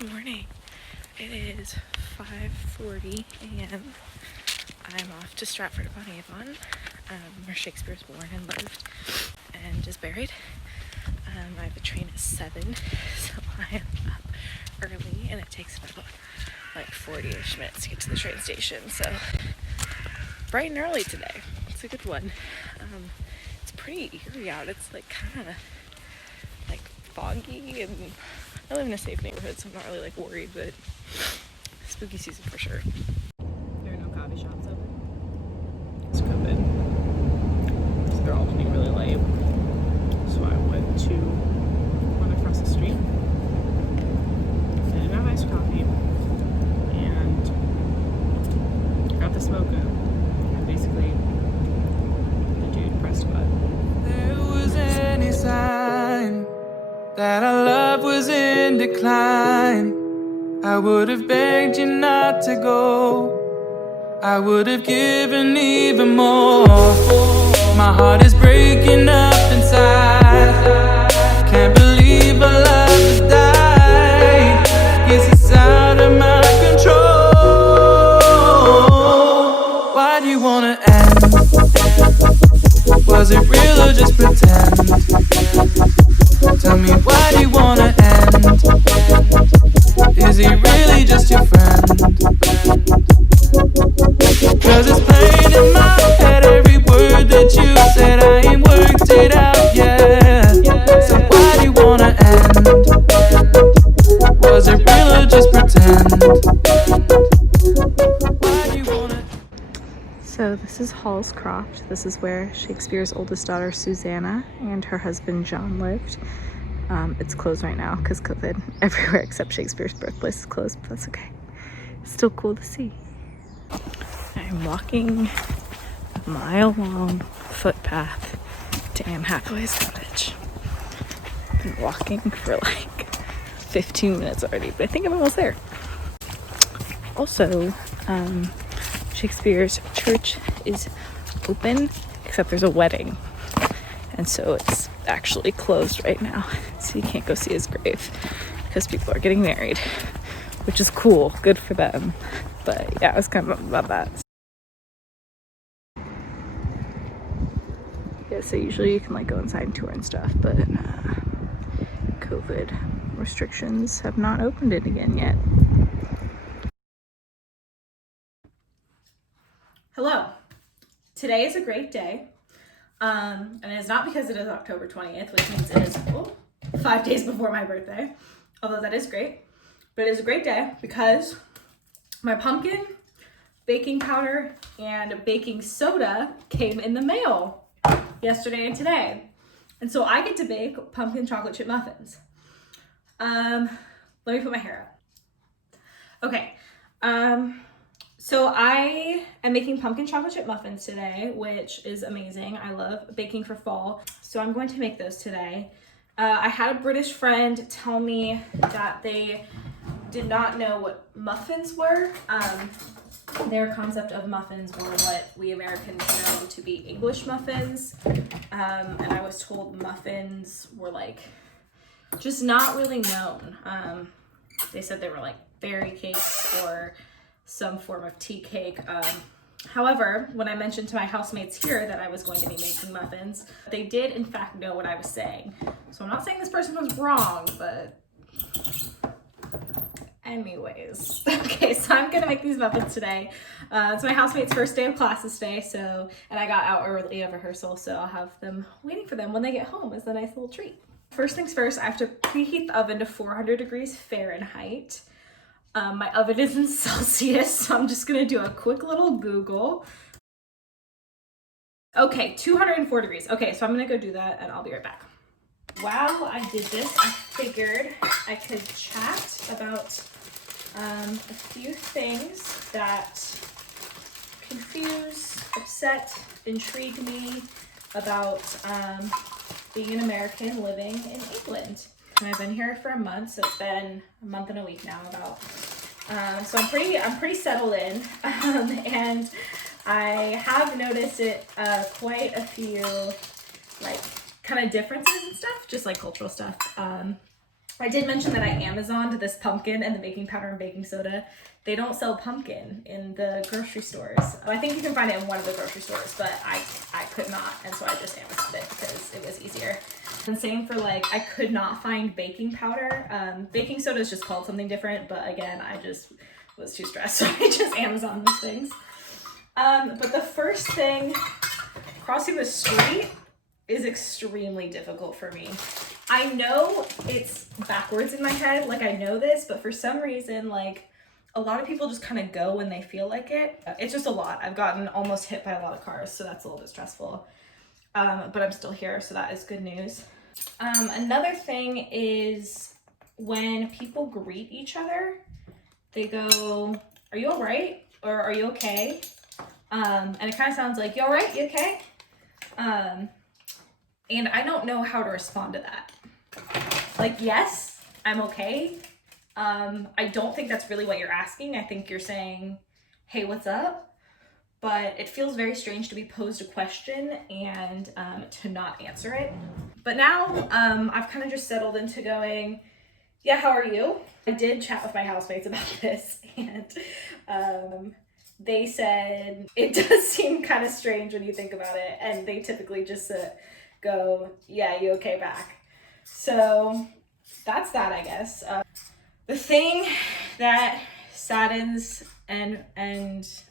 Good morning. It is 5:40 a.m. I'm off to Stratford-Upon-Avon, where Shakespeare was born and lived and is buried. I have a train at 7, so I am up early, and it takes about 40-ish minutes to get to the train station. So bright and early today. It's a good one. It's pretty eerie out. It's kind of foggy, and I live in a safe neighborhood, so I'm not really worried, but spooky season for sure. There are no coffee shops open. It's COVID, so they're all opening really late. So I went to one across the street and a nice coffee and got the smoke in. And basically, the dude pressed a button. There was any sign that our love was in decline, I would have begged you not to go. I would have given even more. My heart is breaking up inside. Can't believe our love has died. Guess it's out of my control. Why do you wanna end? Was it real or just pretend? Tell me, why do you wanna end? Is he really just your friend? Cause it's plain in my head, every word that you said, I ain't worked it out yet. So why do you wanna end? Was it real or just pretend? Why do you wanna? So this is Hall's Croft. This is where Shakespeare's oldest daughter, Susanna, and her husband, John, lived. It's closed right now because COVID. Everywhere except Shakespeare's birthplace is closed, but that's okay. It's still cool to see. I'm walking a mile-long footpath to Anne Hathaway's cottage. I've been walking for 15 minutes already, but I think I'm almost there. Also, Shakespeare's church is open, except there's a wedding. And so it's actually closed right now. So you can't go see his grave because people are getting married, which is cool. Good for them. But yeah, I was kind of about that. Yeah, so usually you can go inside and tour and stuff, but COVID restrictions have not opened it again yet. Hello. Today is a great day. And it's not because it is October 20th, which means it is 5 days before my birthday, although that is great. But it is a great day because my pumpkin, baking powder, and baking soda came in the mail yesterday and today. And so I get to bake pumpkin chocolate chip muffins. Let me put my hair up. Okay. So I am making pumpkin chocolate chip muffins today, which is amazing. I love baking for fall. So I'm going to make those today. I had a British friend tell me that they did not know what muffins were. Their concept of muffins were what we Americans know to be English muffins. And I was told muffins were just not really known. They said they were berry cakes or some form of tea cake. However, when I mentioned to my housemates here that I was going to be making muffins, they did in fact know what I was saying. So I'm not saying this person was wrong, but anyways. Okay, so I'm gonna make these muffins today. It's my housemate's first day of classes today, and I got out early of rehearsal, so I'll have them waiting for them when they get home as a nice little treat. First things first, I have to preheat the oven to 400 degrees Fahrenheit. My oven is in Celsius, so I'm just gonna do a quick little Google. Okay, 204 degrees. Okay, so I'm gonna go do that and I'll be right back. While I did this, I figured I could chat about a few things that confuse, upset, intrigue me about being an American living in England. And I've been here for a month, so it's been a month and a week now about. So I'm pretty settled in, and I have noticed quite a few kind of differences and stuff, just cultural stuff. I did mention that I Amazoned this pumpkin and the baking powder and baking soda. They don't sell pumpkin in the grocery stores. I think you can find it in one of the grocery stores, but I could not, and so I just Amazoned it because it was easier. And same for like, I could not find baking powder. Baking soda is just called something different, but again, I just was too stressed, so I just Amazoned these things. But the first thing, crossing the street is extremely difficult for me. I know it's backwards in my head, like I know this, but for some reason, like a lot of people just kind of go when they feel like it. It's just a lot. I've gotten almost hit by a lot of cars, so that's a little bit stressful. But I'm still here, so that is good news. Another thing is when people greet each other, they go, "Are you all right?" or "Are you okay?" And it kind of sounds like, "You all right? You okay?" And I don't know how to respond to that. Like, yes, I'm okay. I don't think that's really what you're asking. I think you're saying, "Hey, what's up?" But it feels very strange to be posed a question and to not answer it. But now I've kind of just settled into going, "Yeah, how are you?" I did chat with my housemates about this, and they said it does seem kind of strange when you think about it, and they typically just go, "Yeah, you okay?" back. So that's that, I guess. The thing that saddens and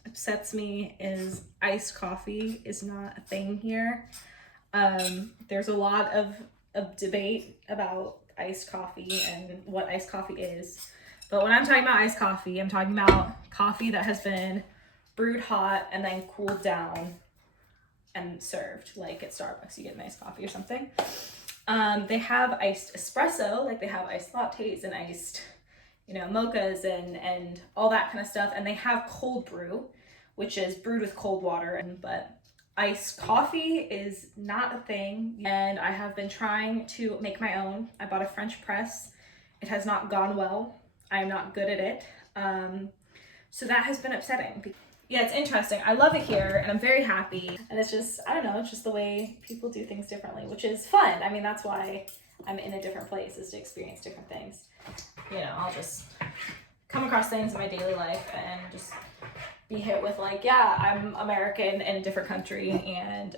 upsets me is iced coffee is not a thing here. There's a lot of debate about iced coffee and what iced coffee is. But when I'm talking about iced coffee, I'm talking about coffee that has been brewed hot and then cooled down and served, like at Starbucks, you get an iced coffee or something. They have iced espresso, like they have iced lattes and iced, mochas and all that kind of stuff. And they have cold brew, which is brewed with cold water. But iced coffee is not a thing. And I have been trying to make my own. I bought a French press. It has not gone well. I am not good at it. So that has been upsetting. Yeah, it's interesting. I love it here and I'm very happy. And it's just, I don't know, it's just the way people do things differently, which is fun. I mean, that's why I'm in a different place, is to experience different things. I'll just come across things in my daily life and just be hit with like, yeah, I'm American in a different country, and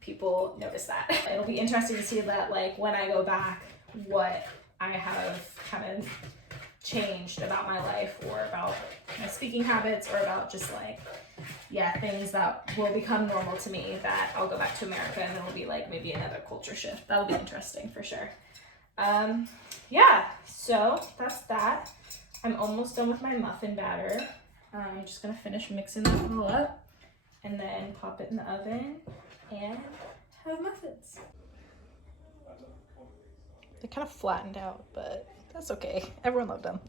people notice that. It'll be interesting to see that, like, when I go back, what I have kind of changed about my life, or about my speaking habits, or about just like, things that will become normal to me, that I'll go back to America and it'll be like maybe another culture shift. That'll be interesting for sure. So that's that. I'm almost done with my muffin batter. I'm just gonna finish mixing that all up and then pop it in the oven and have muffins. They kind of flattened out, but that's okay. Everyone loved them.